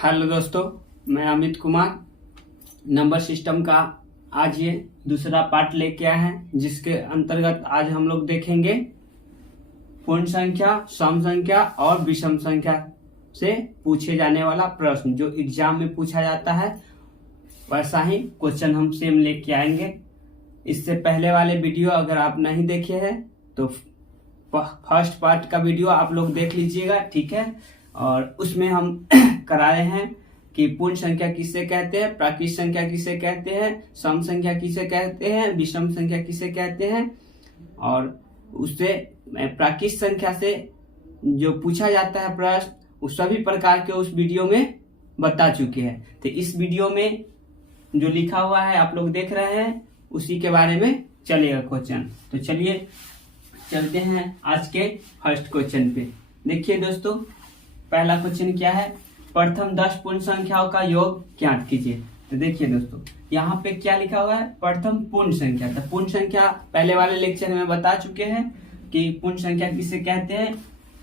Hello दोस्तों, मैं Amit Kumar number system का आज ये दूसरा पार्ट लेके आए हैं, जिसके अंतर्गत आज हम लोग देखेंगे पूर्ण संख्या, सम संख्या और विषम संख्या से पूछे जाने वाला प्रश्न जो एग्जाम में पूछा जाता है। वैसा ही क्वेश्चन हम सेम लेके आएंगे। इससे पहले वाले वीडियो अगर आप नहीं देखे हैं तो फर्स्ट पार्ट का वीडियो आप लोग देख लीजिएगा, ठीक है। और उसमें हम कराए हैं कि पूर्ण संख्या किसे कहते हैं, प्राकृत संख्या किसे कहते हैं, सम संख्या किसे कहते हैं, विषम संख्या किसे कहते हैं। और उससे प्राकृत संख्या से जो पूछा जाता है प्रश्न, उस सभी प्रकार के उस वीडियो में बता चुके हैं। तो इस वीडियो में जो लिखा हुआ है आप लोग देख रहे हैं, उसी के बारे में चलेगा क्वेश्चन। तो चलिए चलते हैं आज के फर्स्ट क्वेश्चन पे। देखिए दोस्तों, पहला क्वेश्चन क्या है, प्रथम 10 पूर्ण संख्याओं का योग ज्ञात कीजिए। तो देखिए दोस्तों, यहाँ पे क्या लिखा हुआ है, प्रथम पूर्ण संख्या। तो पूर्ण संख्या पहले वाले लेक्चर में बता चुके हैं कि पूर्ण संख्या किसे कहते हैं।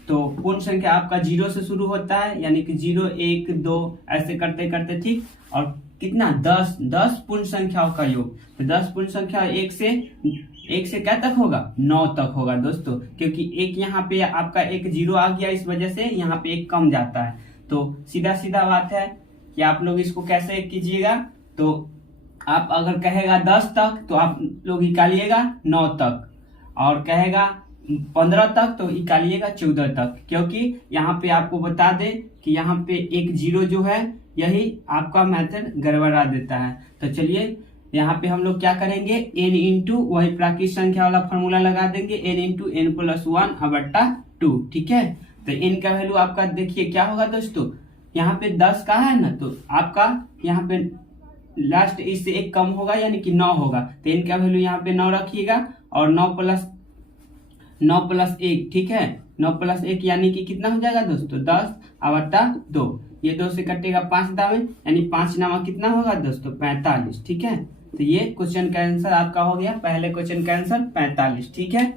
तो पूर्ण संख्या आपका 0 से शुरू होता है, यानी कि 0, 1, 2 ऐसे करते करते, ठीक। और कितना, 10 पूर्ण संख्याओं का योग। तो 10 पूर्ण संख्या एक से क्या तक होगा, 9 तक होगा दोस्तों, क्योंकि एक यहाँ पे आपका एक 0 आ गया, इस वजह से यहाँ पे एक कम जाता है। तो सीधा सीधा बात है कि आप लोग इसको कैसे कीजिएगा। तो आप अगर कहेगा 10 तक तो आप लोग निकालिएगा 9 तक, और कहेगा 15 तक तो निकालिएगा 14 तक, क्योंकि यहाँ पे आपको बता दे कि यहाँ पे एक 0 जो है यही आपका मेथड गड़बड़ा देता है। तो चलिए यहाँ पे हम लोग क्या करेंगे, n इंटू वही प्राकृत संख्या वाला फॉर्मूला लगा देंगे, n इंटू n प्लस 1/2, ठीक है। तो n का वैल्यू आपका देखिए क्या होगा दोस्तों, यहाँ पे 10 का है ना, तो आपका यहाँ पे लास्ट इससे एक कम होगा, यानी कि 9 होगा। तो n का वैल्यू यहाँ पे 9 रखिएगा, और 9 प्लस 1, ठीक है। 9 प्लस 1 यानी कि कितना हो जाएगा दोस्तों, 10/2। ये 2 से कटेगा 5 दावे, यानी 5 नामा कितना होगा दोस्तों, 45, ठीक है। तो ये क्वेश्चन का आंसर आपका हो गया, पहले क्वेश्चन का आंसर 45, ठीक है।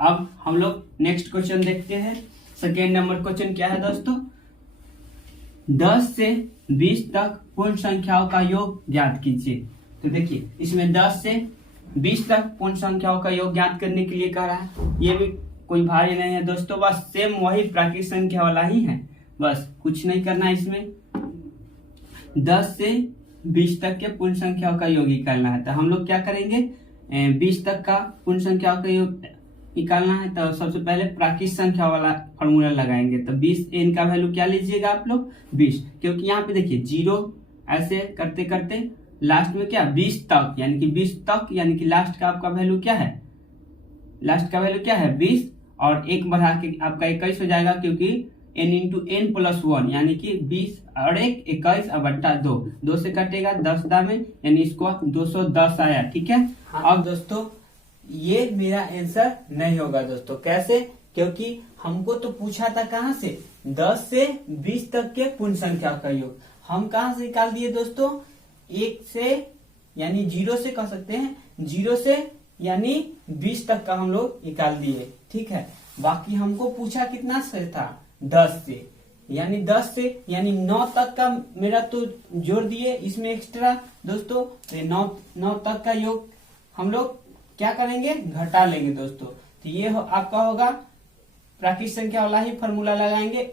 अब हम लोग नेक्स्ट क्वेश्चन देखते हैं। सेकेंड नंबर क्वेश्चन क्या है दोस्तों, 10 से 20 तक पूर्ण संख्याओं का योग ज्ञात कीजिए। तो देखिए इसमें 10 से 20 तक पूर्ण संख्याओं का योग ज्ञात करने के लिए कह रहा है। ये भी कोई भारी नहीं है दोस्तों, बस सेम वही प्राकृत संख्या वाला ही है, बस कुछ नहीं करना है इसमें। 10 से 20 तक के पूर्ण संख्याओं का योग निकालना है। तो हम लोग क्या करेंगे, 20 तक का पूर्ण संख्याओं का योग निकालना है। तो सबसे पहले प्राकृत संख्या वाला फॉर्मूला लगाएंगे। तो 20 n का वैल्यू क्या लीजिएगा आप लोग, 20, क्योंकि यहाँ पे देखिए 0 ऐसे करते करते लास्ट में क्या 20 तक, यानी कि 20 तक, यानी कि लास्ट का आपका वैल्यू क्या है, लास्ट का वैल्यू क्या है 20, और एक बढ़ा के आपका 21 हो जाएगा, क्योंकि n इंटू n प्लस 1, यानी कि 20 और 1 21/2, 2 से कटेगा 10 दामे, यानी इसको 210 आया, ठीक है। अब दोस्तों ये मेरा आंसर नहीं होगा दोस्तों, कैसे, क्योंकि हमको तो पूछा था कहाँ से, 10 से 20 तक के पूर्ण संख्या का योग। हम कहाँ से निकाल दिए दोस्तों, 1 से, यानी 0 से कह सकते हैं, 0 से यानी 20 तक का हम लोग निकाल दिए, ठीक है। बाकी हमको पूछा कितना से था, 10 से, यानी 10 से यानी 9 तक का मेरा तो जोड़ दिए इसमें एक्स्ट्रा दोस्तों। 9 तक का योग हम लोग क्या करेंगे, घटा लेंगे दोस्तों। तो ये आपका होगा प्राकृत संख्या वाला ही फॉर्मूला लगाएंगे,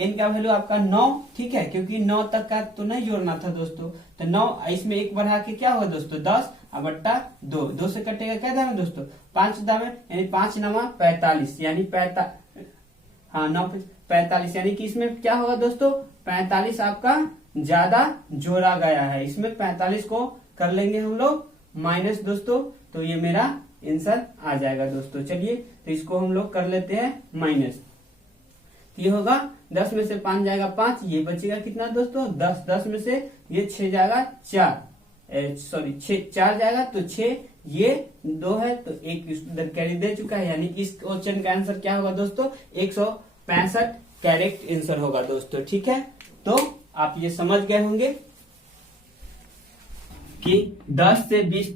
n का वैल्यू आपका 9, ठीक है, क्योंकि 9 तक का तो नहीं जोड़ना था दोस्तों। तो 9 इसमें एक बढ़ा के क्या होगा दोस्तों, 10/2, 2 से कटेगा क्या दाम है दोस्तों, 5 दाम है, यानी 5 नामा 45, यानी 45, यानी कि इसमें क्या होगा दोस्तों, 45 आपका ज्यादा जोड़ा गया है। इसमें 45 को कर लेंगे हम लोग माइनस दोस्तों, तो ये मेरा आंसर आ जाएगा दोस्तों। चलिए तो इसको हम लोग कर लेते हैं माइनस। ये होगा 10 में से 5 जाएगा 5, ये बचेगा कितना दोस्तों, 10 में से ये 6 जाएगा 4 जाएगा तो 6, ये 2 है तो 1 इधर कैरी दे चुका है, यानी इस क्वेश्चन का आंसर क्या होगा दोस्तों, 165 करेक्ट आंसर होगा दोस्तों, ठीक है। तो आप ये समझ गए होंगे कि 10 से 20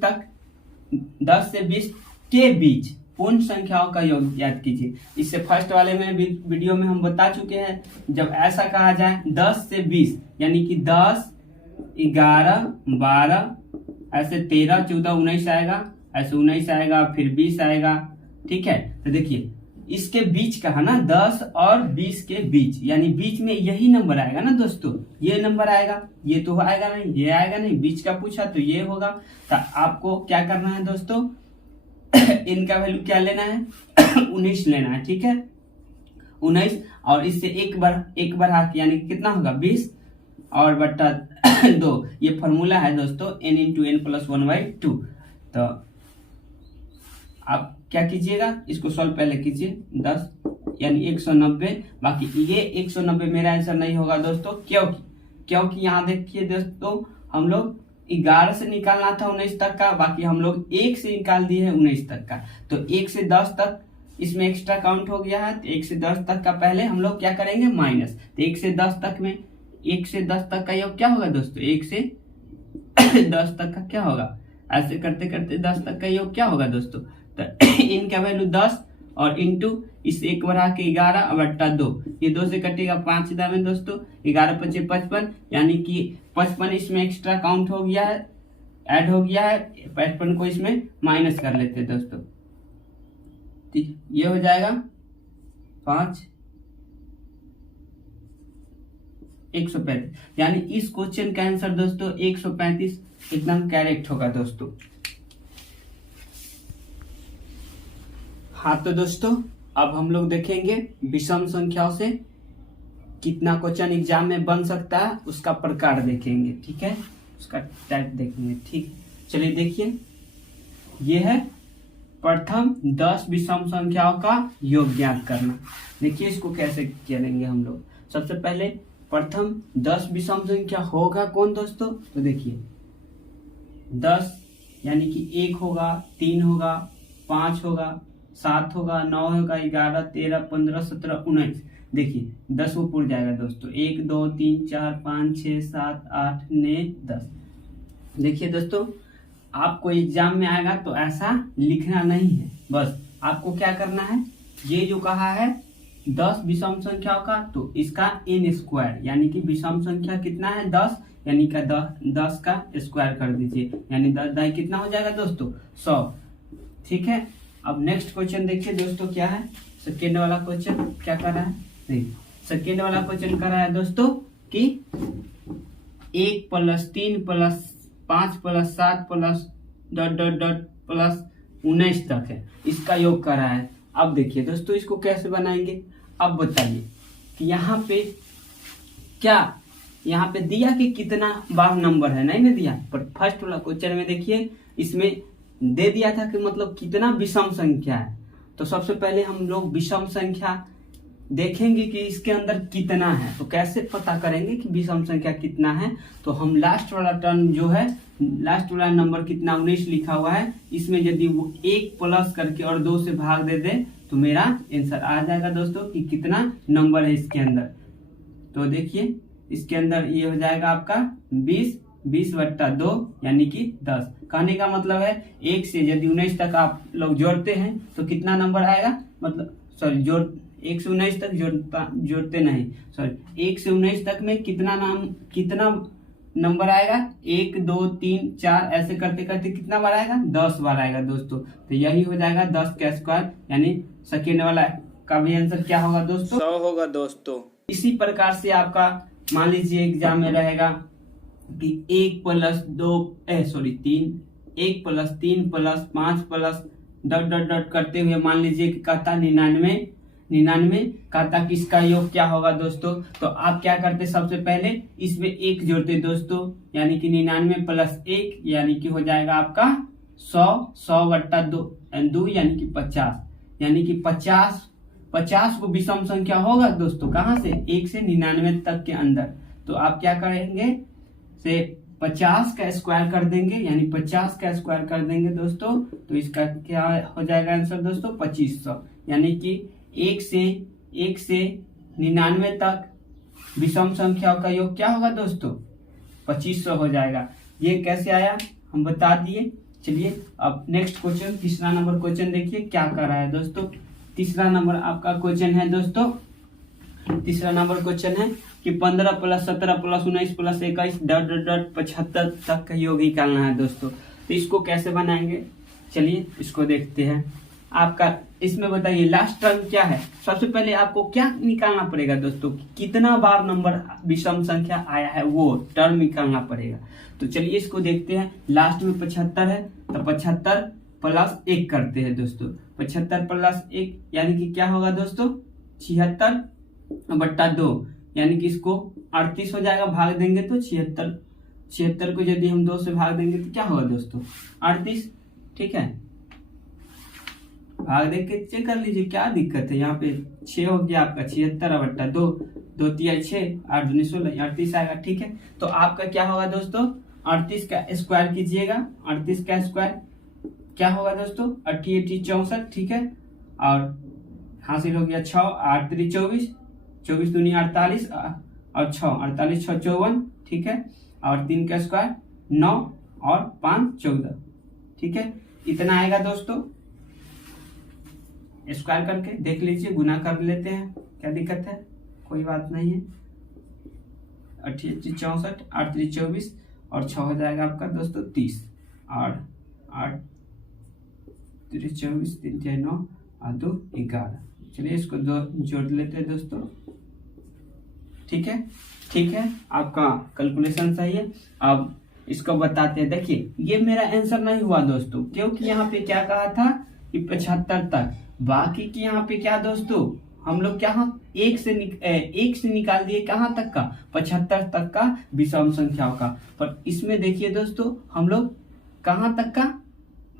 के बीच पूर्ण संख्याओं का योग याद कीजिए। इससे फर्स्ट वाले में वीडियो में हम बता चुके हैं, जब ऐसा कहा जाए 10 से 20 यानी कि 10, 11, 12, ऐसे 13, 14, 19 आएगा, ऐसे 19 आएगा, फिर 20 आएगा। ठीक है, तो देखिए इसके बीच का है ना, 10 और 20 के बीच, यानी बीच में यही नंबर आएगा ना दोस्तों, ये नंबर आएगा, ये तो आएगा नहीं, ये आएगा नहीं, बीच का पूछा तो ये होगा। तो आपको क्या करना है दोस्तों, इनका वैल्यू क्या लेना है 19 लेना है। ठीक है, 19 और इससे एक बढ़ा के यानी कितना होगा 20 और बट्टा 2। ये फॉर्मूला है दोस्तों n इंटू एन प्लस 1/2। तो आप क्या कीजिएगा, इसको सॉल्व पहले कीजिए, 10 यानी 190। बाकी ये 190 मेरा आंसर नहीं होगा दोस्तों, क्योंकि यहाँ देखिए दोस्तों, हम लोग 11 से निकालना था 19 तक का, बाकी हम लोग 1 से निकाल दिए हैं 19 तक का। तो 1 से 10 तक इसमें एक्स्ट्रा काउंट हो गया है, तो 1 से 10 तक का पहले हम लोग क्या करेंगे माइनस। तो 1 से 10 तक में 1 से 10 तक का योग क्या होगा दोस्तों, 1 से 10 तक का क्या होगा, ऐसे करते करते 10 तक का योग क्या होगा दोस्तों। तो इनका वैल्यू 10 और इंटू इस 1 बढ़ा के 11 बट्टा 2, ये 2 से कटेगा 5 में दोस्तों, 11 × 5 = 55, यानी कि 55 इसमें एक्स्ट्रा काउंट हो गया है, ऐड हो गया है, 55 को इसमें माइनस कर लेते हैं दोस्तों। ठीक, ये हो जाएगा 5 135, यानी इस क्वेश्चन का आंसर दोस्तों 135 एकदम करेक्ट होगा दोस्तों। हाँ तो दोस्तों अब हम लोग देखेंगे विषम संख्याओं से कितना क्वेश्चन एग्जाम में बन सकता है, उसका प्रकार देखेंगे। ठीक है, उसका टाइप देखेंगे। ठीक, चलिए देखिए, ये है प्रथम 10 विषम संख्याओं का योग ज्ञात करना। देखिए इसको कैसे करेंगे हम लोग। सबसे पहले प्रथम 10 विषम संख्या होगा कौन दोस्तों, तो देखिए 10 यानी कि 1 होगा, 3 होगा, 5 होगा, 7 होगा, 9 होगा, 11, 13, 15, 17, 19। देखिए 10 वो पूर जाएगा दोस्तों, 1, 2, 3, 4, 5, 6, 7, 8, 9, 10। देखिए दोस्तों, आपको एग्जाम में आएगा तो ऐसा लिखना नहीं है, बस आपको क्या करना है, ये जो कहा है 10 विषम संख्याओं का, तो इसका n² यानी कि विषम संख्या कितना है 10, यानी का 10 का स्क्वायर कर दीजिए, यानी 10 दाई कितना हो जाएगा दोस्तों 100। ठीक है, अब नेक्स्ट क्वेश्चन देखिए दोस्तों क्या है। सेकेंड वाला क्वेश्चन क्या कर रहा है, नहीं सेकेंड वाला क्वेश्चन कर रहा है दोस्तों कि 1 + 3 + 5 + 7 + ... + 19 तक है, इसका योग कर रहा है। अब देखिए दोस्तों इसको कैसे बनाएंगे, अब बताइए कि यहाँ पे क्या यहाँ पे दिया कि कितना बार नंबर है, नहीं ना दिया, पर फर्स्ट वाला क्वेश्चन में देखिए इसमें दे दिया था कि मतलब कितना विषम संख्या है। तो सबसे पहले हम लोग विषम संख्या देखेंगे कि इसके अंदर कितना है। तो कैसे पता करेंगे कि विषम संख्या कितना है, तो हम लास्ट वाला टर्म जो है, लास्ट वाला नंबर कितना 19 लिखा हुआ है, इसमें यदि वो 1 प्लस करके और 2 से भाग दे दे तो मेरा आंसर आ जाएगा दोस्तों कि कितना नंबर है इसके अंदर। तो देखिए इसके अंदर ये हो जाएगा आपका 20 बट्टा 2 यानी कि 10। कहने का मतलब है 1 से यदि 19 तक आप लोग जोड़ते हैं तो कितना नंबर आएगा, मतलब सॉरी 1 से 19 तक जोड़ते नहीं, सॉरी 1 से 19 तक में कितना नंबर आएगा, 1 2 3 4 ऐसे करते करते कितना बार आएगा, 10 बार आएगा दोस्तों। तो यही हो जाएगा 10 का स्क्वायर, यानी सेकेंड वाला का भी आंसर क्या होगा दोस्तों, 100 होगा दोस्तों। इसी प्रकार से आपका मान लीजिए एग्जाम में रहेगा कि 1 + 3 + 5 + ... करते हुए मान लीजिए कि कहता 99 कहता कि इसका योग क्या होगा दोस्तों। तो आप क्या करते, सबसे पहले इसमें 1 जोड़ते दोस्तों, यानी कि 99 + 1 यानी कि हो जाएगा आपका 100 बट्टा 2 यानी कि 50, यानी कि 50 को विषम संख्या होगा दोस्तों, कहाँ से 1 से 99 तक के अंदर। तो आप क्या करेंगे से 50 का स्क्वायर कर देंगे, यानी 50 का स्क्वायर कर देंगे दोस्तों, तो इसका क्या हो जाएगा आंसर दोस्तों 2500, यानी कि 1 से 99 तक विषम संख्याओं का योग क्या होगा दोस्तों 2500 हो जाएगा। ये कैसे आया हम बता दिए, चलिए अब नेक्स्ट क्वेश्चन, तीसरा नंबर क्वेश्चन देखिए क्या कर रहा है दोस्तों। तीसरा नंबर आपका क्वेश्चन है दोस्तों, तीसरा नंबर क्वेश्चन है कि 15 + 17 + 19 + 21 ... 75 तक का योग निकालना है दोस्तों। तो इसको कैसे बनाएंगे, चलिए इसको देखते हैं। आपका इसमें बताइए लास्ट टर्म क्या है। सबसे पहले आपको क्या निकालना पड़ेगा दोस्तों, कितना बार नंबर विषम संख्या आया है वो टर्म निकालना पड़ेगा। तो चलिए इसको देखते हैं। लास्ट में 75 है तो 75 + 1 करते हैं दोस्तों। 75 + 1 यानी कि क्या होगा दोस्तों, 76/2 यानी कि इसको 38 हो जाएगा। भाग देंगे तो 76 को यदि हम 2 से भाग देंगे तो क्या होगा दोस्तों, 38। ठीक है, भाग देख के चेक कर लीजिए क्या दिक्कत है। यहाँ पे 6 हो गया आपका, 76/2, 2 3 6, 8 दूनी 16, 38 आएगा। ठीक है, तो आपका क्या होगा दोस्तों, 38 का स्क्वायर कीजिएगा। 38 का स्क्वायर क्या होगा दोस्तों, 88 64। ठीक है, और हासिल हो गया 6, 8 3 24, 24 दूनी 48 और 6, 48 6 54। ठीक है, और 3 का स्क्वायर 9 और 5 14। ठीक है, इतना आएगा दोस्तों। स्क्वायर करके देख लीजिए, गुना कर लेते हैं, क्या दिक्कत है, कोई बात नहीं है। 88 64, 8 3 24 और 6 हो जाएगा आपका दोस्तों 30, और 8 3 24, 3 6 9 और 2 11। चलिए इसको 2 जोड़ लेते हैं दोस्तों। ठीक है, ठीक है, आपका कैलकुलेशन सही है। अब इसको बताते हैं। देखिए ये मेरा आंसर नहीं हुआ दोस्तों, क्योंकि यहाँ पे क्या कहा था कि 75 तक, बाकी की यहाँ पे क्या दोस्तों, हम लोग क्या एक से निकाल दिए कहाँ तक का, 75 तक का विषम संख्याओं का। पर इसमें देखिए दोस्तों हम लोग कहाँ तक का,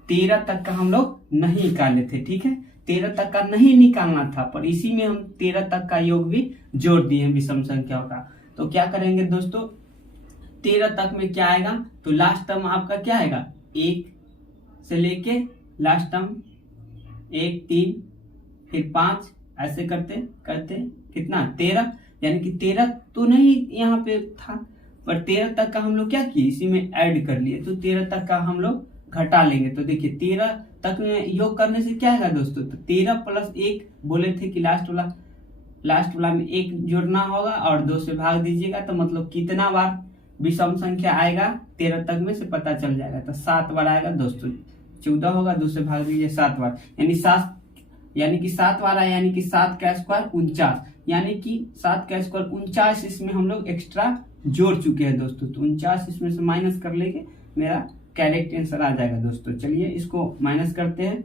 13 तक का हम लोग नहीं निकाले थे। ठीक है, 13 तक का नहीं निकालना था, पर इसी में हम 13 तक का योग भी जोड़ दिए हैं विषम संख्याओं का। तो क्या करेंगे दोस्तों, 13 तक में क्या आएगा, तो लास्ट टर्म आपका क्या आएगा, 1 से लेके लास्ट टर्म 1 3 फिर 5 ऐसे करते करते कितना 13, यानी कि 13 तो नहीं यहाँ पे था, पर 13 तक का हम लोग क्या किए, इसी में ऐड कर लिए। तो 13 तक का हम लोग घटा लेंगे। तो देखिए 13 तक में योग करने से क्या आएगा दोस्तों, तो 13 + 1 बोले थे कि लास्ट वाला में 1 जोड़ना होगा और 2 से भाग दीजिएगा। तो मतलब कितना बार विषम संख्या आएगा 13 तक में से पता चल जाएगा। तो 7 बार आएगा दोस्तों, 14 होगा, 2 से भाग दीजिए 7 बार, यानी कि 7 बार आया, यानी कि 7 का स्क्वायर 49, यानी कि 7 का स्क्वायर 49 इसमें हम लोग एक्स्ट्रा जोड़ चुके हैं दोस्तों। तो 49 इसमें से माइनस कर लेंगे, मेरा करेक्ट आंसर आ जाएगा दोस्तों। चलिए इसको माइनस करते हैं।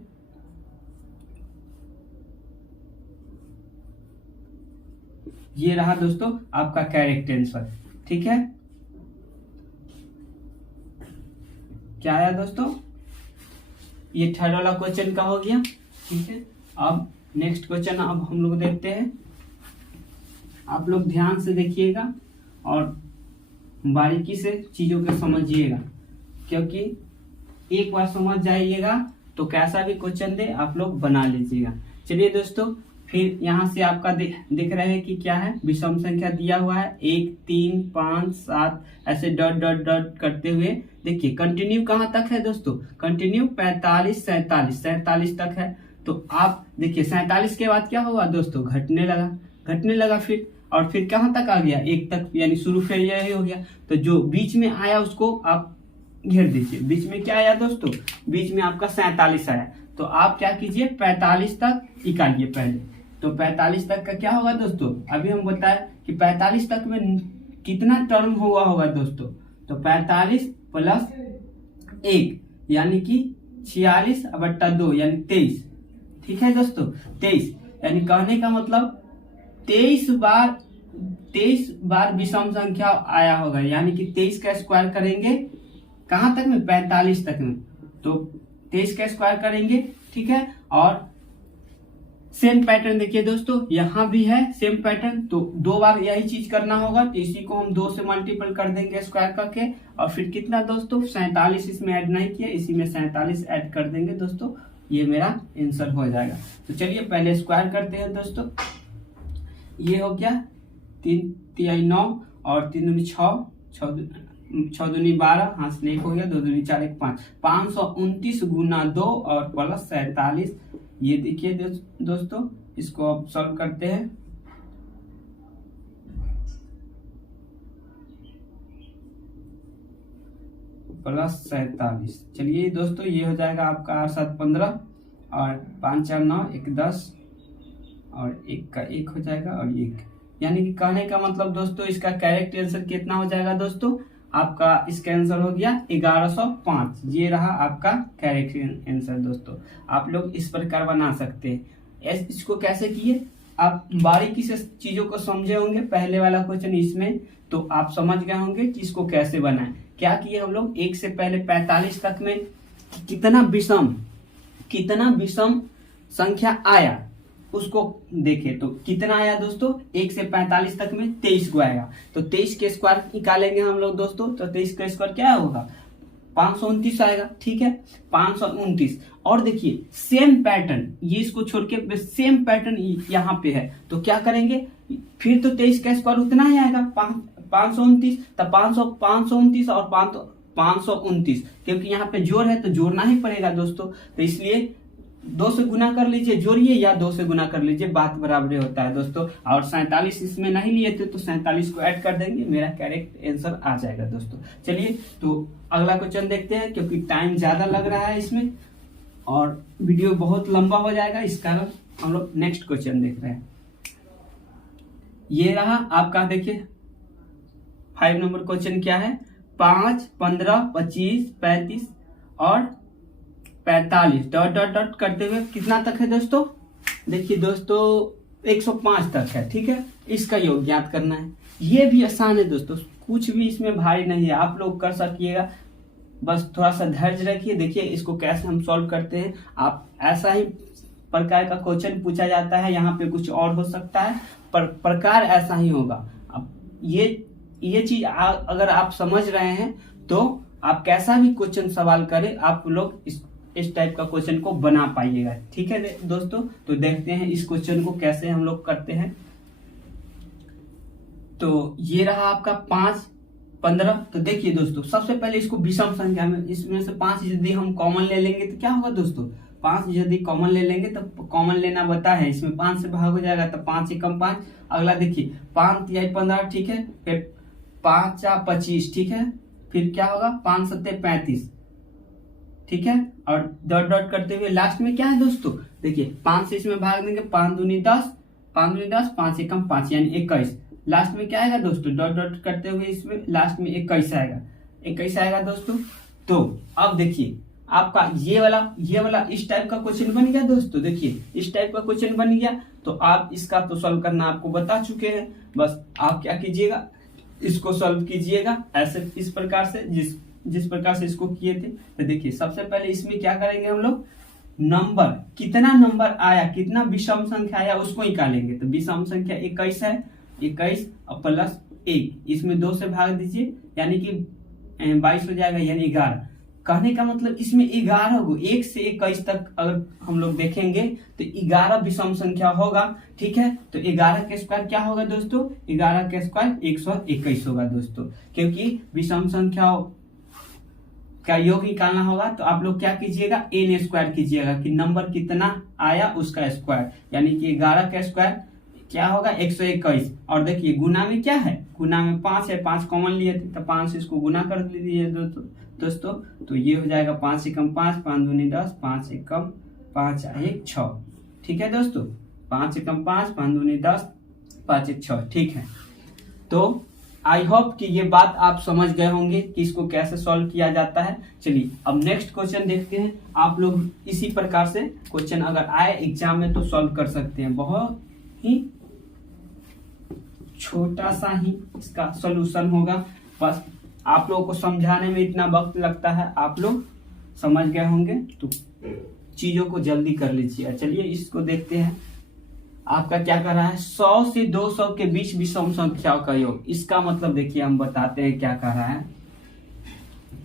ये रहा दोस्तों आपका करेक्ट आंसर। ठीक है, क्या आया दोस्तों, ये थर्ड वाला क्वेश्चन का हो गया। ठीक है, अब नेक्स्ट क्वेश्चन अब हम लोग देखते हैं। आप लोग ध्यान से देखिएगा और बारीकी से चीजों को समझिएगा, क्योंकि एक बार समझ जाइएगा तो कैसा भी क्वेश्चन दे आप लोग बना लीजिएगा। चलिए दोस्तों, फिर यहाँ से आपका दिख रहे हैं कि क्या है, विषम संख्या दिया हुआ है 1 3 5 7 ऐसे डॉट डॉट डॉट करते हुए। देखिए कंटिन्यू कहाँ तक है दोस्तों, कंटिन्यू 45 47 तक है। तो आप देखिए 47 के बाद क्या होगा दोस्तों, घटने लगा फिर, और फिर कहाँ तक आ गया, 1 तक, यानी शुरू फिर यही हो गया। तो जो बीच में आया उसको आप घेर दीजिए। बीच में क्या आया दोस्तों, बीच में आपका 47 आया। तो आप क्या कीजिए, 45 तक निकालिए पहले। तो 45 तक का क्या होगा दोस्तों, अभी हम बताए कि 45 तक में कितना टर्म हुआ होगा दोस्तों, तो 45 + 1 यानी कि 46/2 यानी 23। ठीक है दोस्तों, 23 यानी कहने का मतलब 23 बार विषम संख्या आया होगा, यानी कि 23 का स्क्वायर करेंगे कहां तक में, 45 तक में। तो 23 का स्क्वायर करेंगे। ठीक है, और सेम पैटर्न देखिए दोस्तों, यहाँ भी है सेम पैटर्न। तो 2 बार यही चीज करना होगा। तो इसी को हम 2 से मल्टीपल कर देंगे स्क्वायर करके, और फिर कितना दोस्तों 47 इसमें ऐड नहीं किया, इसी में 47 ऐड कर देंगे दोस्तों, ये मेरा आंसर हो जाएगा। तो चलिए पहले स्क्वायर करते हैं दोस्तों। ये हो गया 3 3 9 और 3 दूनी 6 6 6 दूनी 12, हाथ से 1 हो गया, 2 दूनी 4, 1 5, 529 गुना 2 और प्लस 47। ये देखिए दोस्तों, इसको अब सॉल्व करते हैं। प्लस 47। चलिए दोस्तों, ये हो जाएगा आपका 8 7 15 और 5 4 9, 1 10 और 1 का 1 हो जाएगा और 1, यानी कि कहने का मतलब दोस्तों इसका करेक्ट आंसर कितना हो जाएगा दोस्तों, आपका इसका आंसर हो गया 1105। ये रहा आपका करेक्ट आंसर दोस्तों। आप लोग इस प्रकार बना सकते हैं। इसको कैसे किए, आप बारीकी से चीजों को समझे होंगे। पहले वाला क्वेश्चन इसमें तो आप समझ गए होंगे कि इसको कैसे बनाएं। क्या किए हम लोग, 1 से पहले 45 तक में कितना विषम संख्या आया उसको देखे तो कितना आया दोस्तों, 1 से 45 तक में 23 को आएगा। तो 23 के स्क्वायर निकालेंगे हम लोग दोस्तों, तो 23 का स्क्वायर क्या होगा, 529 आएगा। ठीक है, 529। और देखिए सेम पैटर्न, ये इसको छोड़ के सेम पैटर्न यहाँ पे है, तो क्या करेंगे, फिर तो 23 का स्क्वायर उतना ही आएगा 529। तब 529 और 529, क्योंकि यहाँ पे जोड़ है तो जोड़ना ही पड़ेगा दोस्तों। तो इसलिए 2 से गुना कर लीजिए, जोड़िए, या 2 से गुना कर लीजिए, बात बराबर होता है दोस्तों। और 47 इसमें नहीं लिए थे तो 47 को ऐड कर देंगे, मेरा करेक्ट आंसर आ जाएगा दोस्तों। चलिए तो अगला क्वेश्चन देखते हैं, क्योंकि टाइम ज्यादा लग रहा है इसमें और वीडियो बहुत लंबा हो जाएगा, इस कारण हम लोग नेक्स्ट क्वेश्चन देख रहे हैं। ये रहा आपका, देखिए 5 नंबर क्वेश्चन क्या है, 5 15 25 35 और 45 डॉट डॉट डॉट करते हुए कितना तक है दोस्तों, देखिए दोस्तों 105 तक है। ठीक है, इसका योग ज्ञात करना है। ये भी आसान है दोस्तों, कुछ भी इसमें भारी नहीं है, आप लोग कर सकिएगा, बस थोड़ा सा धैर्य रखिए। देखिए इसको कैसे हम सॉल्व करते हैं। आप ऐसा ही प्रकार का क्वेश्चन पूछा जाता है, यहाँ पे कुछ और हो सकता है, पर प्रकार ऐसा ही होगा। अब ये चीज अगर आप समझ रहे हैं तो आप कैसा भी क्वेश्चन सवाल करें, आप लोग इस टाइप का क्वेश्चन को बना पाइएगा। ठीक है दोस्तों, तो देखते हैं इस क्वेश्चन को कैसे हम लोग करते हैं। तो ये रहा आपका 5 15। तो देखिए दोस्तों, सबसे पहले इसको विषम संख्या में, इसमें से 5 यदि हम कॉमन ले लेंगे तो क्या होगा दोस्तों, 5 यदि कॉमन ले लेंगे तो कॉमन लेना बता है, इसमें 5 से भाग हो जाएगा तो 5 एकम 5। अगला देखिए 5 तिहाई 15। ठीक है, फिर 5 4 25। ठीक है, फिर क्या होगा 5 7 35। ठीक है, और डॉट डॉट करते हुए लास्ट में क्या है दोस्तों, देखिए 5 से इसमें भाग देंगे, 5 दूनी 10, 5 दूनी 10, 5 एकम 5 यानी 21। लास्ट में क्या आएगा दोस्तों, डॉट डॉट करते हुए इसमें लास्ट में 21 आएगा, 21 आएगा दोस्तों। तो अब देखिए आपका ये वाला इस टाइप का क्वेश्चन बन गया दोस्तों। देखिए इस टाइप का क्वेश्चन बन गया, तो आप इसका तो सॉल्व करना आपको बता चुके हैं। बस आप क्या कीजिएगा, इसको सॉल्व कीजिएगा ऐसे, इस प्रकार से जिस प्रकार से इसको किए थे। तो देखिए सबसे पहले इसमें क्या करेंगे हम लोग, नंबर, कितना नंबर आया, कितना विषम संख्या आया उसको निकालेंगे। तो विषम संख्या 21 है, 21 और प्लस 1, इसमें 2 से भाग दीजिए, यानी कि 22 हो जाएगा, यानी 11। कहने का मतलब इसमें 11 होगा, 1 से 21 तक अगर हम लोग देखेंगे तो 11 विषम संख्या होगा। ठीक है, तो 11 के स्क्वायर क्या होगा दोस्तों, 11 के स्क्वायर 121 होगा दोस्तों, क्योंकि विषम संख्या का योग निकालना होगा। तो आप लोग क्या कीजिएगा, n स्क्वायर कीजिएगा कि नंबर कितना आया उसका स्क्वायर, यानी कि 11 का स्क्वायर क्या होगा 121। और देखिए गुना में क्या है, गुना में 5 है, 5 कॉमन लिए थे तो 5 से इसको गुना कर लीजिए दोस्तों। तो ये हो जाएगा 5 एकम 5, 5 दूनी 10, 5 एकम 5 1 6। ठीक है दोस्तों, 5 एकम 5, 5 दूनी 10, 5 1 6। ठीक है, तो आई होप कि ये बात आप समझ गए होंगे कि इसको कैसे सॉल्व किया जाता है। चलिए अब नेक्स्ट क्वेश्चन देखते हैं। आप लोग इसी प्रकार से क्वेश्चन अगर आए एग्जाम में तो सॉल्व कर सकते हैं, बहुत ही छोटा सा ही इसका सॉल्यूशन होगा। बस आप लोगों को समझाने में इतना वक्त लगता है, आप लोग समझ गए होंगे तो चीजों को जल्दी कर लीजिए। चलिए इसको देखते हैं। आपका क्या कर रहा है, 100 से 200 के बीच विषम संख्याओं का योग। इसका मतलब देखिए हम बताते हैं क्या कर रहा है।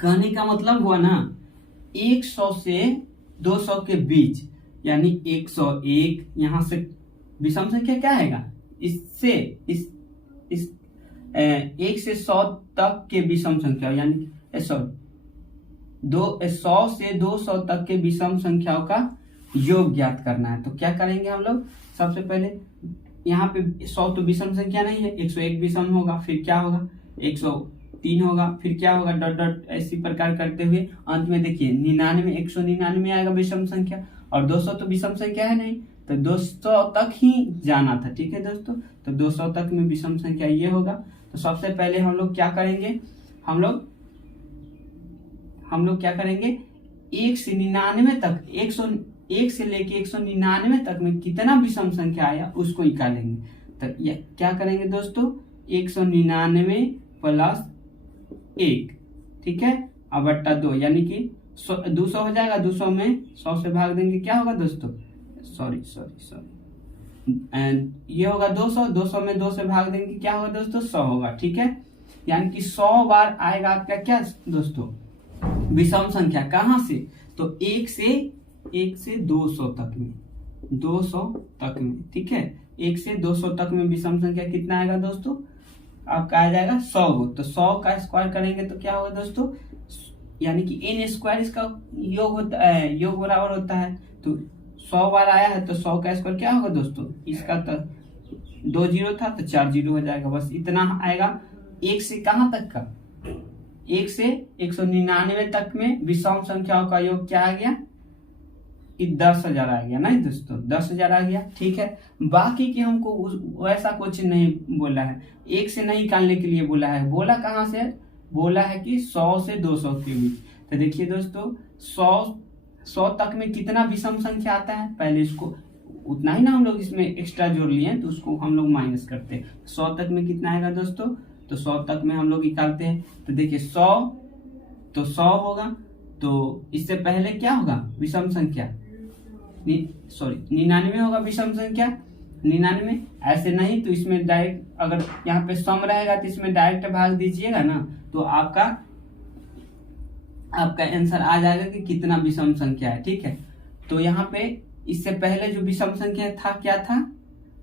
कहने का मतलब हुआ ना 100 से 200 के बीच, यानी 101। यहां से विषम संख्या क्या आएगा, इससे इस 1 से 100 तक के विषम संख्या यानी 100 से 200 तक के विषम संख्याओं का योग ज्ञात करना है। तो क्या करेंगे हम लोग, सबसे पहले यहाँ पे 100 तो विषम संख्या नहीं है, 101 विषम होगा, फिर क्या होगा 103 होगा, फिर क्या होगा डॉट डॉट इसी प्रकार करते हुए अंत में देखिए 99 199 आएगा विषम संख्या, और 200 तो विषम संख्या है नहीं, तो 200 तक ही जाना था। ठीक है दोस्तों, तो 200 तक में विषम संख्या ये होगा। तो सबसे पहले हम लोग क्या करेंगे, हम लोग क्या करेंगे 1 से 99 तक 101 से लेके 199 तक में कितना विषम संख्या आया उसको निकालेंगे। तो ये क्या करेंगे दोस्तों, 199 प्लस 1, ठीक है, अब बट्टा 2 यानी कि 200 हो जाएगा। 200 में 100 से भाग देंगे, क्या होगा दोस्तों, सॉरी ये होगा 200 में 2 से भाग देंगे, क्या होगा दोस्तों 100 होगा। ठीक है, यानी कि 100 बार आएगा आपका क्या दोस्तों विषम संख्या, कहां से, तो 1 से 200 तक में, 200 तक में। ठीक है, 1 से 200 तक में विषम संख्या कितना आएगा दोस्तों, आपका आ जाएगा 100 गो। तो 100 का स्क्वायर करेंगे तो क्या होगा दोस्तों, यानी कि n स्क्वायर इसका योग होता है, योग बराबर होता है। तो 100 बार आया है तो 100 का स्क्वायर क्या होगा दोस्तों, इसका तो 2 जीरो था तो 4 जीरो हो जाएगा, बस इतना आएगा। 1 से कहां तक का, 1 से 199 तक में विषम संख्याओं का योग क्या आ गया, 10,000 आ गया, नहीं दोस्तों 10,000 आ गया। ठीक है, बाकी की हमको वैसा कुछ नहीं बोला है, 1 से नहीं निकालने के लिए बोला है, बोला कहां से, बोला है कि 100 से 200 के बीच। तो देखिए दोस्तों 100 तक में कितना विषम संख्या आता है, पहले इसको उतना ही ना हम लोग इसमें एक्स्ट्रा जोड़ लिए हैं, तो उसको हम लोग माइनस करते हैं। 100 तक में कितना आएगा दोस्तों, तो 100 तक में हम लोग निकालते हैं। तो देखिए 100 तो 100 होगा, तो इससे पहले क्या होगा विषम संख्या, 99 होगा विषम संख्या, 99। ऐसे नहीं तो इसमें डायरेक्ट अगर यहाँ पे सम रहेगा तो इसमें डायरेक्ट भाग दीजिएगा ना, तो आपका आंसर आ जाएगा कि कितना विषम संख्या है। ठीक है, तो यहाँ पे इससे पहले जो विषम संख्या था क्या था,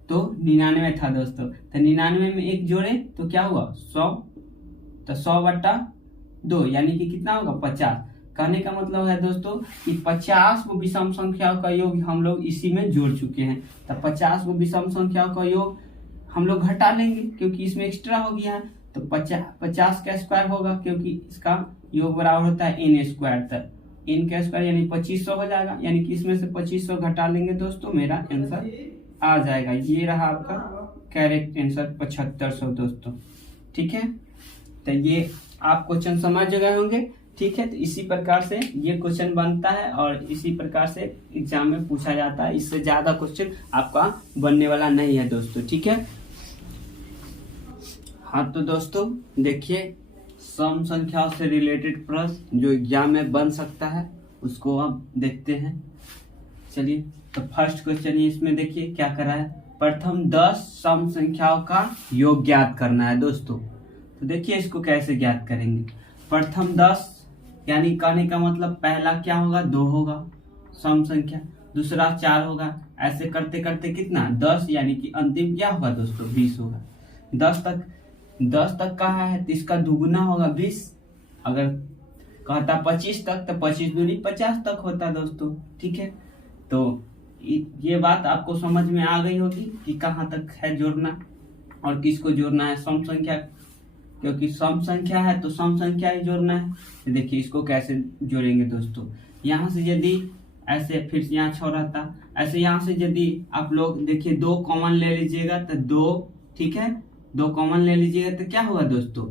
तो 99 था दोस्तों। तो 99 में 1 जोड़े तो क्या हुआ 100, तो 100 बट्टा 2 यानी कि कितना होगा 50। कहने का मतलब है दोस्तों कि 50 को विषम संख्याओं का योग हम लोग इसी में जोड़ चुके हैं। तो 50 को विषम संख्याओं का योग हम लोग घटा लेंगे क्योंकि इसमें एक्स्ट्रा हो गया है, तो 50 का स्क्वायर होगा क्योंकि इसका योग बराबर होता है n स्क्वायर। तक n का स्क्वायर यानी 2500 हो जाएगा, यानी कि इसमें से 2500 घटा लेंगे दोस्तों, मेरा आंसर आ जाएगा। ये रहा आपका करेक्ट आंसर 7500 दोस्तों। ठीक है, तो ये आप क्वेश्चन समझ गए होंगे। ठीक है, तो इसी प्रकार से ये क्वेश्चन बनता है और इसी प्रकार से एग्जाम में पूछा जाता है, इससे ज्यादा क्वेश्चन आपका बनने वाला नहीं है दोस्तों। ठीक है, हाँ तो दोस्तों देखिए सम संख्याओं से रिलेटेड प्रश्न जो एग्जाम में बन सकता है उसको आप देखते हैं। चलिए, तो फर्स्ट क्वेश्चन ही इसमें देखिए क्या करा है, प्रथम 10 सम संख्याओं का योग ज्ञात करना है दोस्तों। तो देखिए इसको कैसे ज्ञात करेंगे, प्रथम 10 यानी कहने का मतलब पहला क्या होगा 2 होगा सम संख्या, दूसरा 4 होगा, ऐसे करते करते कितना 10 यानी कि अंतिम क्या होगा दोस्तों 20 होगा। 10 तक कहा है तो इसका दुगुना होगा 20, अगर कहता 25 तक तो 25 दूनी 50 तक होता दोस्तों। ठीक है, तो ये बात आपको समझ में आ गई होगी कि कहाँ तक है जोड़ना और किसको जोड़ना है, सम संख्या, क्योंकि सम संख्या है तो सम संख्या ही जोड़ना है। तो देखिए इसको कैसे जोड़ेंगे दोस्तों, यहाँ से यदि ऐसे फिर यहाँ 6 रहता, ऐसे यहाँ से यदि आप लोग देखिए 2 कॉमन ले लीजिएगा तो 2, ठीक है 2 कॉमन ले लीजिएगा तो क्या होगा दोस्तों,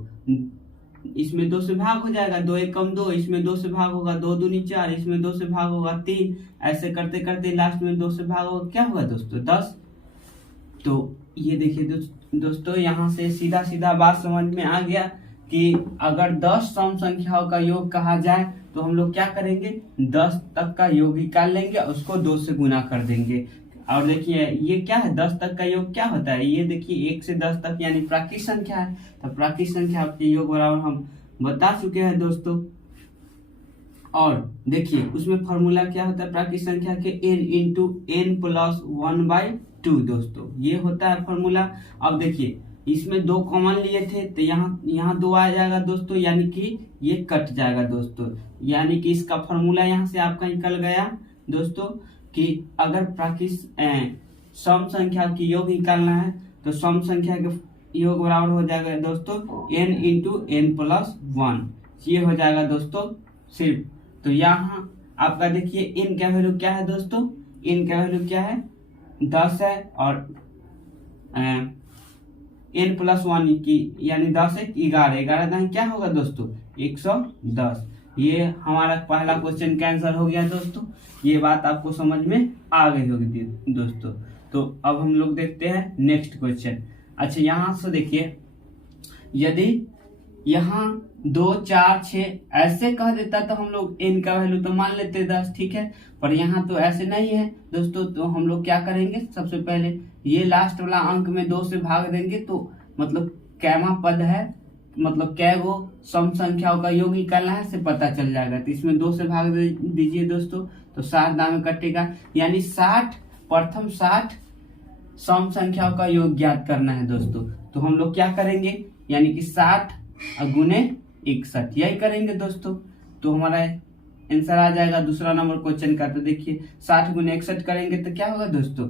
इसमें 2 से भाग हो जाएगा, 2 एक कम 2, इसमें 2 से भाग होगा, 2 दूनी 4, इसमें 2 से भाग होगा 3, ऐसे करते करते लास्ट में 2 से भाग होगा, क्या होगा दोस्तों 10। तो ये देखिए दोस्तों यहाँ से सीधा सीधा बात समझ में आ गया कि अगर 10 सम संख्याओं का योग कहा जाए तो हम लोग क्या करेंगे 10 तक का योग निकाल लेंगे, उसको 2 से गुना कर देंगे। और देखिए ये क्या है 10 तक का योग क्या होता है, ये देखिए 1 से 10 तक यानी प्राकृत संख्या है, तो प्राकृत संख्या के योग बराबर हम बता चुके हैं दोस्तों। और देखिए उसमें फॉर्मूला क्या होता है प्राकृत संख्या के n × n + 1/2 दोस्तों, ये होता है फॉर्मूला। अब देखिए इसमें 2 कॉमन लिए थे तो यहाँ 2 आ जाएगा दोस्तों, यानी कि ये कट जाएगा दोस्तों। यानी कि इसका फॉर्मूला यहाँ से आपका निकल गया दोस्तों कि अगर सम संख्या की योग निकालना है तो सम संख्या के योग बराबर हो जाएगा दोस्तों n इंटू एन प्लस 1। ये हो जाएगा दोस्तों सिर्फ। तो यहाँ आपका देखिए n का वैल्यू क्या है दोस्तों, n का वैल्यू क्या है 10 है, और n प्लस 1 की यानी 10 है 11, 11 दाएं क्या होगा दोस्तों 110। ये हमारा पहला क्वेश्चन का आंसर हो गया दोस्तों। ये बात आपको समझ में आ गई होगी दोस्तों। तो अब हम लोग देखते हैं नेक्स्ट क्वेश्चन। अच्छा यहाँ से देखिए, यदि यहाँ 2 4 6 ऐसे कह देता तो हम लोग n का वैल्यू तो मान लेते 10, ठीक है, पर यहाँ तो ऐसे नहीं है दोस्तों। तो हम लोग क्या करेंगे, सबसे पहले ये लास्ट वाला अंक में 2 से भाग देंगे तो मतलब कैमा पद है, मतलब कै गो सम संख्याओं का योग निकालना है से पता चल जाएगा। तो इसमें 2 से भाग दीजिए दोस्तों, तो 7 दाएं में कटेगा, यानी 60 प्रथम 60 सम संख्याओं का योग ज्ञात करना है दोस्तों। तो हम लोग क्या करेंगे, यानी कि 60 गुने 61 यही करेंगे दोस्तों। तो हमारा आंसर आ जाएगा दूसरा नंबर क्वेश्चन का। तो देखिए 60 गुने 61 करेंगे तो क्या होगा दोस्तों,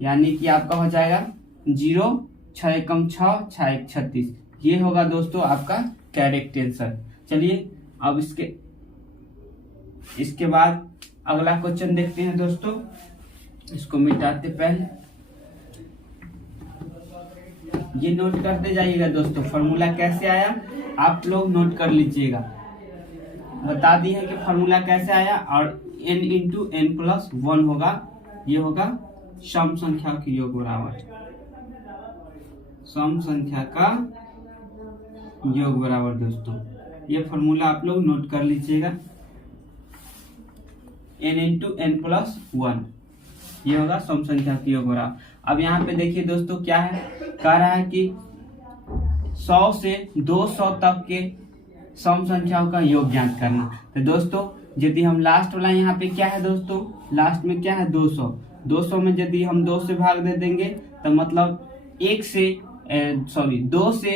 यानी कि आपका हो जाएगा 0, 6 एकम 6, 6 एक 36। ये होगा दोस्तों आपका करेक्ट आंसर। चलिए अब इसके बाद अगला क्वेश्चन देखते हैं दोस्तों। इसको मिटाते पहले ये नोट करते जाइएगा दोस्तों, फॉर्मूला कैसे आया आप लोग नोट कर लीजिएगा। बता दी है कि फॉर्मूला कैसे आया, और n इंटू एन प्लस 1 होगा, ये होगा सम संख्या के योग बराबर, सम संख्या का योग बराबर दोस्तों। ये फॉर्मूला आप लोग नोट कर लीजिएगा, n इंटू एन प्लस 1 ये होगा सम संख्या के योग बराबर। अब यहाँ पे देखिए दोस्तों क्या है, कह रहा है कि 100 से 200 तक के सम संख्याओं का योग ज्ञात करना। तो दोस्तों यदि हम लास्ट वाला यहाँ पे क्या है दोस्तों, लास्ट में क्या है 200, 200 में यदि हम 2 से भाग दे देंगे तो मतलब 2 से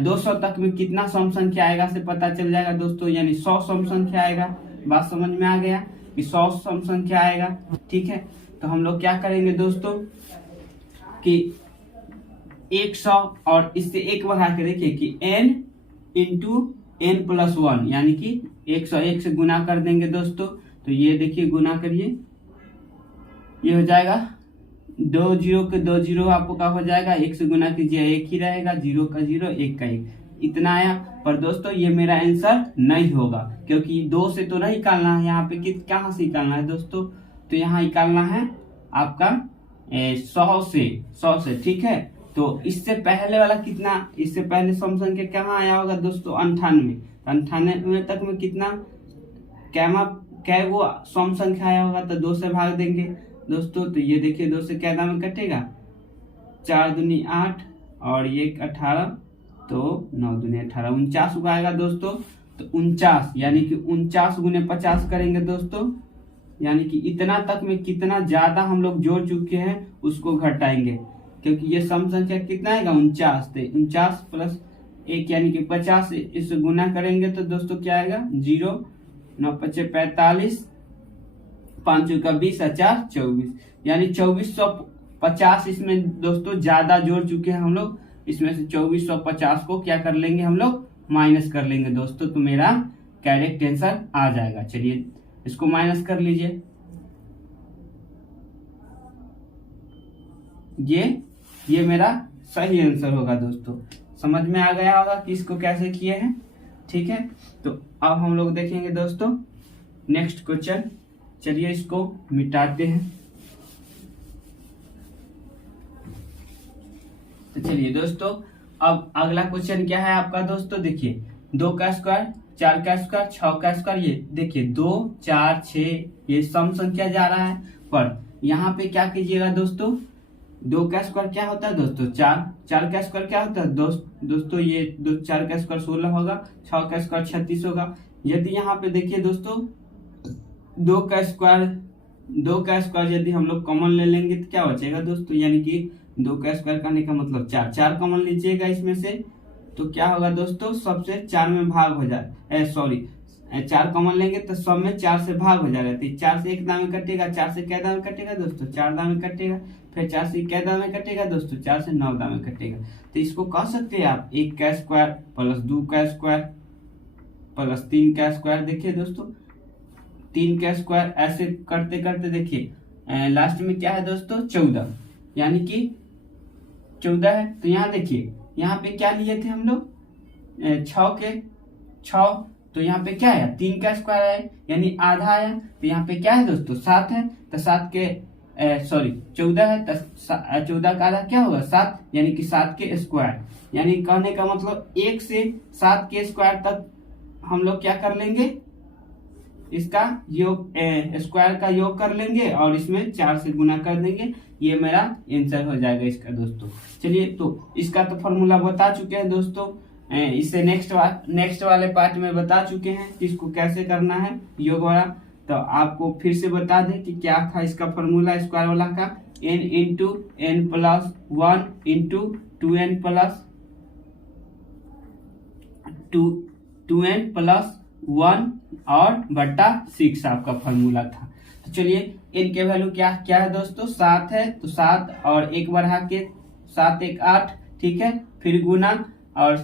200 तक में कितना सम संख्या आएगा से पता चल जाएगा दोस्तों, यानी 100 सम संख्या आएगा। बात समझ में आ गया कि 100 सम संख्या आएगा, ठीक है। तो हम लोग क्या करेंगे दोस्तों कि 100 और इससे 1 बढ़ा के देखिए कि n इंटू एन प्लस 1, यानी कि 101 से गुना कर देंगे दोस्तों। तो ये देखिए गुना करिए, ये हो जाएगा 2 0 के 2 0 आपको क्या हो जाएगा, 1 से गुना कीजिए 1 ही रहेगा, 0 का 0 1 का 1 इतना आया। पर दोस्तों ये मेरा आंसर नहीं होगा, क्योंकि 2 से तो नहीं निकालना है, यहाँ पे कहाँ से निकालना है दोस्तों, तो यहाँ निकालना है आपका 100 से, ठीक है। तो इससे पहले वाला कितना, इससे पहले सम संख्या कहाँ आया होगा दोस्तों 98, 98 तक में कितना कै वो सम संख्या आया होगा, तो 2 से भाग देंगे दोस्तों। तो ये देखिए 2 से क्या दाम में कटेगा, 4 दूनी 8 और ये 18, तो 9 दूनी 18, 49 उगाएगा दोस्तों। तो 49 यानी कि 49 गुने 50 करेंगे दोस्तों, यानी कि इतना तक में कितना ज्यादा हम लोग जोड़ चुके हैं उसको घटाएंगे, क्योंकि ये सम संख्या कितना आएगा 49, तो 49 प्लस 1 यानी कि 50 इसे गुना करेंगे तो दोस्तों क्या आएगा 0, 9 5 45, 5 का 20, 4 24, यानी 2450 इसमें दोस्तों ज्यादा जोड़ चुके हैं हम लोग। इसमें से 2450 को क्या कर लेंगे हम लोग, माइनस कर लेंगे दोस्तों, तो मेरा करेक्ट आंसर आ जाएगा। चलिए इसको माइनस कर लीजिए, ये मेरा सही आंसर होगा दोस्तों। समझ में आ गया होगा कि इसको कैसे किए हैं, ठीक है। तो अब हम लोग देखेंगे दोस्तों नेक्स्ट क्वेश्चन। चलिए इसको मिटाते हैं। तो चलिए दोस्तों अब अगला क्वेश्चन क्या है आपका दोस्तों, देखिए 2 का स्क्वायर, 4 का स्क्वायर, 6 का स्क्वायर, ये देखिए 2 4 6 ये सम संख्या जा रहा है। पर यहाँ पे क्या कीजिएगा दोस्तों, 2 का स्क्वायर क्या होता है दोस्तों 4, 4 का स्क्वायर क्या होता है दोस्तों ये 4 का स्क्वायर 16 होगा, 6 का स्क्वायर 36 होगा। यदि यहाँ पे देखिए दोस्तों 2 का स्क्वायर 2 का स्क्वायर यदि हम लोग कॉमन ले लेंगे तो क्या बचेगा दोस्तों, यानी कि 2 का स्क्वायर करने का मतलब 4, 4 कॉमन लीजिएगा इसमें से, तो क्या होगा दोस्तों, सबसे 4 में भाग हो जाए, सॉरी 4 कॉमन लेंगे तो सब में 4 से भाग हो जाएगा, तो 4 से 1 दाम में कटेगा, 4 से क्या दाम में कटेगा दोस्तों, 4 दाम में कटेगा, फिर 4 से क्या दाम में कटेगा दोस्तों, 4 से 9 दाम में कटेगा। तो इसको कह सकते हैं आप 1 का स्क्वायर प्लस 2 का स्क्वायर प्लस 3 का स्क्वायर। देखिए दोस्तों 3 का स्क्वायर ऐसे करते करते देखिए लास्ट में क्या है दोस्तों, 14, यानी कि 14 है। तो यहाँ देखिए यहाँ पे क्या लिए थे हम लोग, 6 के 6, तो यहाँ पे क्या है 3 का स्क्वायर है यानी आधा आया, तो यहाँ पे क्या है दोस्तों 7 है, तो 7 के सॉरी 14 है, तो 14 का आधा क्या होगा 7, यानी कि 7 के स्क्वायर, यानी कहने का मतलब 1 से 7 के स्क्वायर तक हम लोग क्या कर लेंगे, इसका योग स्क्वायर का योग कर लेंगे और इसमें 4 से गुना कर देंगे, ये मेरा आंसर हो जाएगा इसका दोस्तों। चलिए तो इसका तो फॉर्मूला बता चुके हैं दोस्तों, इससे नेक्स्ट वाले पार्ट में बता चुके हैं कि इसको कैसे करना है योग वाला। तो आपको फिर से बता दें कि क्या था इसका फॉर्मूला स्क्वायर वाला का, n into n plus 1 into 2n plus 1 और बट्टा 6 आपका फॉर्मूला था। तो चलिए n के वैल्यू क्या क्या है दोस्तों, 7 है, तो 7 और 1 बढ़ा के 7 1 8, ठीक है, फिर गुना और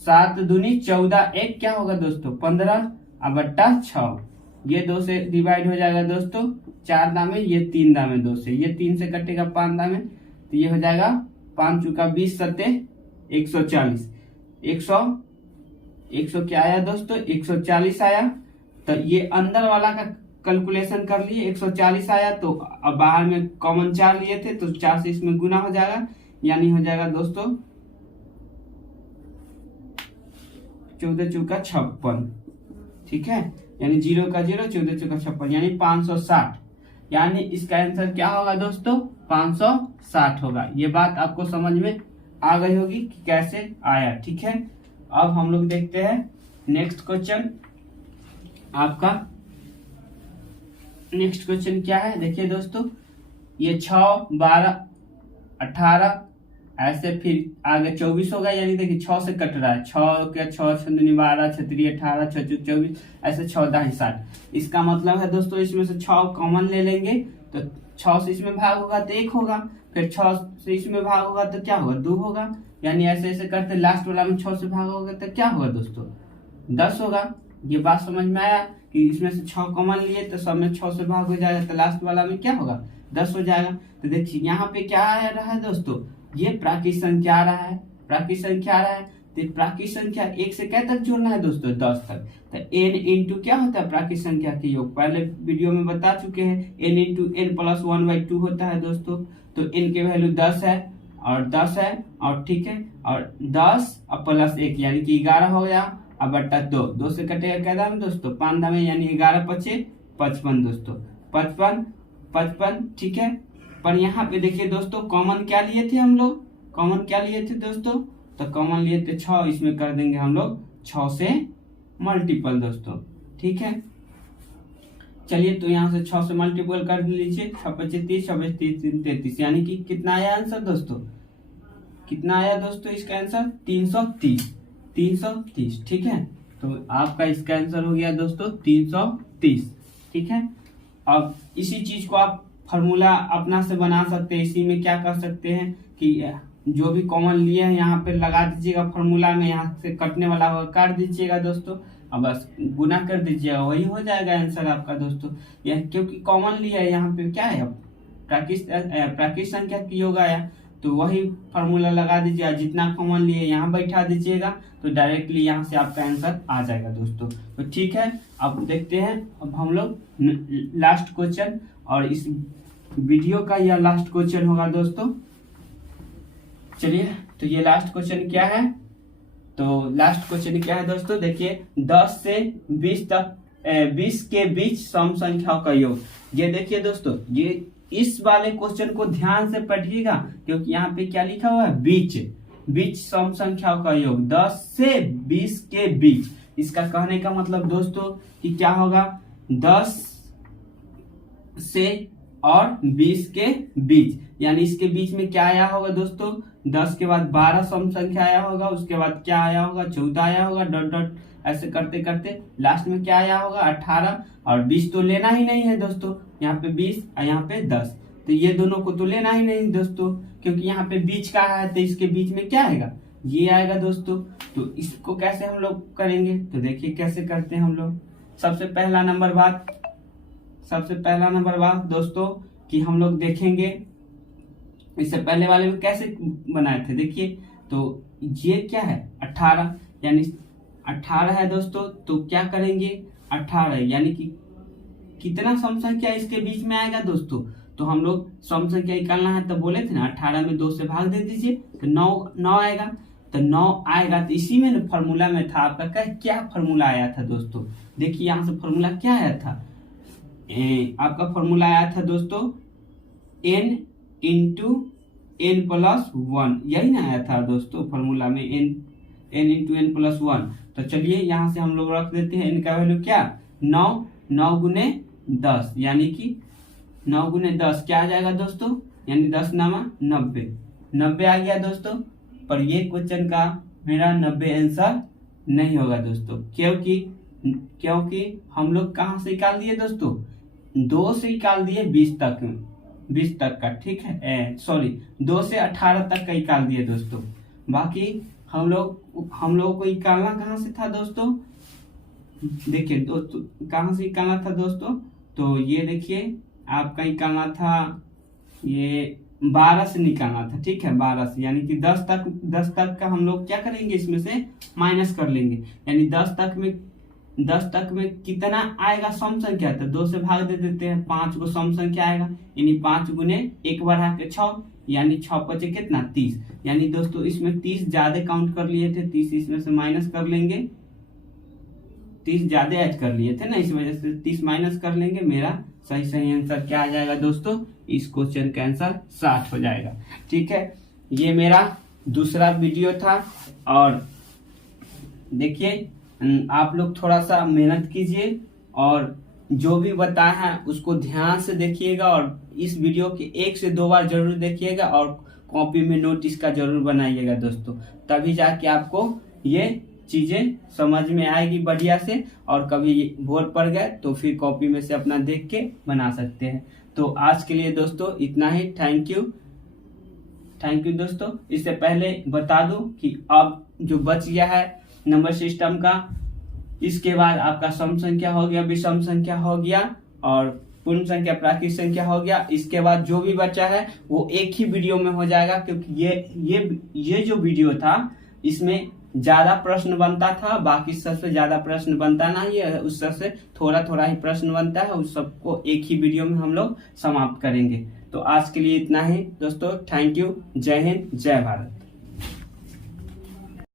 7 दूनी 14, 1 क्या होगा दोस्तों 15 और बट्टा 6, ये 2 से डिवाइड हो जाएगा दोस्तों, 4 दामे, ये 3 दामे 2 से, ये 3 से कटेगा 5 दामे, तो ये हो जाएगा 5 चुका 20 सत्ते 140, 100 क्या आया दोस्तों 140 आया। तो ये अंदर वाला का कैलकुलेशन कर लिए 140 आया, तो अब बाहर में कॉमन 4 लिए थे तो 4 से इसमें गुना हो जाएगा, यानी हो जाएगा दोस्तों 14 चौका 56, ठीक है, यानी 0 का 0, 14 चौका 56, यानी 560, यानी इसका आंसर क्या होगा दोस्तों 560 होगा। ये बात आपको समझ में आ गई होगी कि कैसे आया, ठीक है। अब हम लोग देखते हैं नेक्स्ट क्वेश्चन, आपका नेक्स्ट क्वेश्चन क्या है, देखिए दोस्तों ये 6 12 18 ऐसे फिर आगे 24 होगा, यानी देखिए 6 से कट रहा है, 6 के 6 6 12 6 3 18 6 6 24 ऐसे 14 60। इसका मतलब है दोस्तों इसमें से 6 कॉमन ले लेंगे तो 6 से इसमें भाग होगा तो 1 होगा, फिर 6 से इसमें भाग होगा तो क्या होगा 2 होगा, यानी ऐसे ऐसे करते लास्ट वाला में 6 से भाग होगा तो क्या होगा दोस्तों 10 होगा। ये बात समझ में आया कि इसमें से 6 कॉमन लिए तो सब में 6 से भाग हो जाएगा, तो लास्ट वाला में क्या होगा 10 हो जाएगा। तो देखिए यहाँ पे क्या आ रहा है दोस्तों, ये प्राकृत संख्या आ रहा है, प्राकृत संख्या आ रहा है, तो प्राकृत संख्या 1 से क्या तक जोड़ना है दोस्तों 10 तक। तो n इंटू क्या होता है प्राकृत संख्या के योग, पहले वीडियो में बता चुके हैं, n इंटू n प्लस 1/2 होता है दोस्तों। तो n के वैल्यू 10 है और 10 है और ठीक है, और 10 और प्लस 1 यानी कि 11 हो गया, अब बट्टा 2 से कटेगा क्या दाम दोस्तों 5 दाम, यानी 11 5 55 दोस्तों, 55, ठीक है। पर यहाँ पे देखिए दोस्तों कॉमन क्या लिए थे हम लोग, कॉमन क्या लिए थे दोस्तों, तो कॉमन लिए थे 6, इसमें कर देंगे हम लोग 6 से मल्टीपल दोस्तों, ठीक है। चलिए तो यहाँ से 6 से मल्टीपल कर लीजिए, 6 25 30, 26 30 33, यानी कि कितना आया आंसर दोस्तों, कितना आया दोस्तों इसका आंसर 330, ठीक है। तो आपका इसका आंसर हो गया दोस्तों 330, ठीक है। अब इसी चीज को आप फॉर्मूला अपना से बना सकते हैं, इसी में क्या कर सकते हैं कि जो भी कॉमन लिए हैं यहाँ पे लगा दीजिएगा फॉर्मूला में, यहाँ से कटने वाला होगा काट दीजिएगा दोस्तों, अब बस गुना कर दीजिएगा, वही हो जाएगा आंसर आपका दोस्तों। यह क्योंकि कॉमन लिया है यहाँ पे क्या है प्राकृत संख्या की योग आया, तो वही फॉर्मूला लगा दीजिएगा, जितना कॉमन लिए यहाँ बैठा दीजिएगा तो डायरेक्टली यहाँ से आपका आंसर आ जाएगा दोस्तों। तो ठीक है, अब देखते हैं अब हम लोग लास्ट क्वेश्चन, और इस वीडियो का यह लास्ट क्वेश्चन होगा दोस्तों। चलिए तो ये लास्ट क्वेश्चन क्या है, तो लास्ट क्वेश्चन क्या है दोस्तों, देखिए 10 से 20 तक 20 के बीच सम संख्याओं का योग। ये देखिए दोस्तों, ये इस वाले क्वेश्चन को ध्यान से पढ़िएगा, क्योंकि यहाँ पे क्या लिखा हुआ है बीच सम संख्याओं का योग 10 से 20 के बीच। इसका कहने का मतलब दोस्तों कि क्या होगा 10 से और 20 के बीच, यानी इसके बीच में क्या आया होगा दोस्तों, 10 के बाद 12 सम संख्या आया होगा, उसके बाद क्या आया होगा, 14 आया होगा, डॉट डॉट ऐसे करते करते लास्ट में क्या आया होगा, 18, और 20 तो लेना ही नहीं है दोस्तों, यहाँ पे 20 और यहाँ पे 10, तो ये दोनों को तो लेना ही नहीं दोस्तों, क्योंकि यहाँ पे बीच का है तो इसके बीच में क्या आएगा, ये आएगा दोस्तों। तो इसको कैसे हम लोग करेंगे, तो देखिए कैसे करते हैं हम लोग। सबसे पहला नंबर बात दोस्तों कि हम लोग देखेंगे, इससे पहले वाले में कैसे बनाए थे, देखिए तो ये क्या है 18, यानी 18 है दोस्तों, तो क्या करेंगे 18 यानी कि कितना सम संख्या इसके बीच में आएगा दोस्तों, तो हम लोग सम संख्या निकालना है तो बोले थे ना 18 में 2 से भाग दे दीजिए तो 9 आएगा, तो 9 आएगा, तो इसी में फॉर्मूला में था आपका क्या फॉर्मूला आया था दोस्तों, देखिए यहाँ से फॉर्मूला क्या आया था, आपका फॉर्मूला आया था दोस्तों n इंटू n प्लस 1, यही ना आया था दोस्तों फॉर्मूला में, n इंटू n प्लस 1। तो चलिए यहाँ से हम लोग रख देते हैं n का वैल्यू क्या 9 गुने 10, यानी कि 9 गुने 10 क्या आ जाएगा दोस्तों, यानी 10 नामा 90 आ गया दोस्तों। पर ये क्वेश्चन का मेरा 90 आंसर नहीं होगा दोस्तों, क्योंकि हम लोग कहाँ से निकाल दिए दोस्तों, 2 से निकाल दिए 20 तक का, ठीक है, सॉरी 2 से 18 तक का निकाल दिए दोस्तों। बाकी हम लोग को निकालना कहाँ से था दोस्तों, देखिए दोस्तों कहाँ से निकालना था दोस्तों, तो ये देखिए आपका निकालना था, ये 12 से निकालना था, ठीक है 12 से, यानी कि 10 तक का हम लोग क्या करेंगे, इसमें से माइनस कर लेंगे, यानी 10 तक में कितना आएगा सम संख्या, तो 2 से भाग दे देते हैं, 5 को सम संख्या आएगा, यानी 5 गुने 1 बढ़ा के 6, यानी 6 बचे कितना 30, यानी दोस्तों इसमें 30 ज्यादा काउंट कर लिए थे, 30 इसमें से माइनस कर लेंगे, 30 ज्यादा ऐड कर लिए थे ना, इस वजह से 30 माइनस कर लेंगे, मेरा सही आंसर क्या आ जाएगा दोस्तों, इस क्वेश्चन का आंसर 60 हो जाएगा, ठीक है। ये मेरा दूसरा वीडियो था, और देखिए आप लोग थोड़ा सा मेहनत कीजिए और जो भी बताया है उसको ध्यान से देखिएगा, और इस वीडियो के 1 से 2 बार जरूर देखिएगा, और कॉपी में नोट इसका जरूर बनाइएगा दोस्तों, तभी जाके आपको ये चीजें समझ में आएगी बढ़िया से, और कभी बोर पड़ गए तो फिर कॉपी में से अपना देख के बना सकते हैं। तो आज के लिए दोस्तों इतना ही, थैंक यू दोस्तों। इससे पहले बता दूं कि अब जो बच गया है नंबर सिस्टम का, इसके बाद आपका सम संख्या हो गया, विषम संख्या हो गया, और पूर्ण संख्या, प्राकृत संख्या हो गया, इसके बाद जो भी बचा है वो एक ही वीडियो में हो जाएगा, क्योंकि ये जो वीडियो था इसमें ज्यादा प्रश्न बनता था, बाकी सबसे ज्यादा प्रश्न बनता नहीं है, उस सबसे थोड़ा ही प्रश्न बनता है, उस सबको एक ही वीडियो में हम लोग समाप्त करेंगे। तो आज के लिए इतना ही दोस्तों, थैंक यू, जय हिंद, जय भारत।